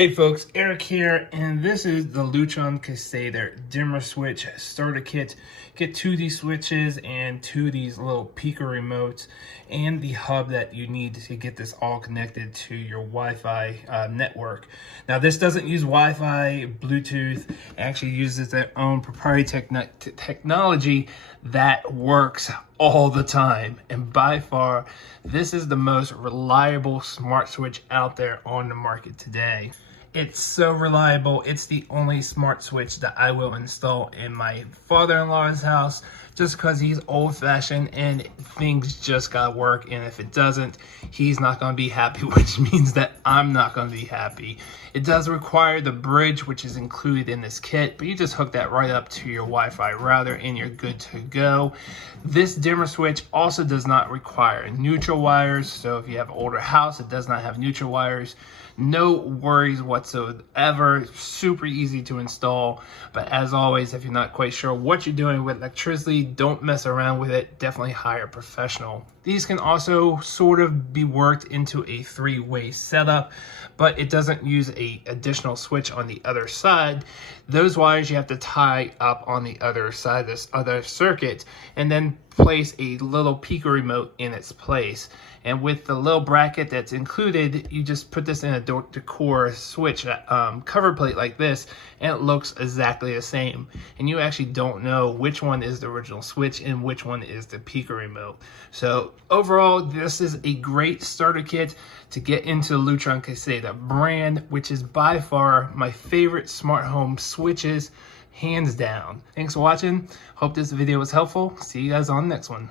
Hey folks, Eric here, and this is the Lutron Caseta dimmer switch starter kit. Get 2D switches and 2 of these little peaker remotes and the hub that you need to get this all connected to your Wi-Fi network. Now this doesn't use Wi-Fi, Bluetooth, it actually uses their own proprietary technology that works all the time. And by far, this is the most reliable smart switch out there on the market today. It's so reliable. It's the only smart switch that I will install in my father-in-law's house just because he's old-fashioned and things just gotta work, and if it doesn't, he's not gonna be happy, which means that I'm not gonna be happy. It does require the bridge, which is included in this kit, but you just hook that right up to your Wi-Fi router and you're good to go. This dimmer switch also does not require neutral wires, so if you have an older house, it does not have neutral wires. No worries whatsoever, super easy to install. But as always, if you're not quite sure what you're doing with electricity, don't mess around with it, definitely hire a professional. These can also sort of be worked into a 3-way setup, but it doesn't use a additional switch on the other side. Those wires you have to tie up on the other side of this other circuit and then place a little peaker remote in its place. And with the little bracket that's included, you just put this in a decor switch cover plate like this, and it looks exactly the same. And you actually don't know which one is the original switch and which one is the peaker remote. So overall, this is a great starter kit to get into the Lutron Caseta brand, which is by far my favorite smart home switches, hands down. Thanks for watching. Hope this video was helpful. See you guys on the next one.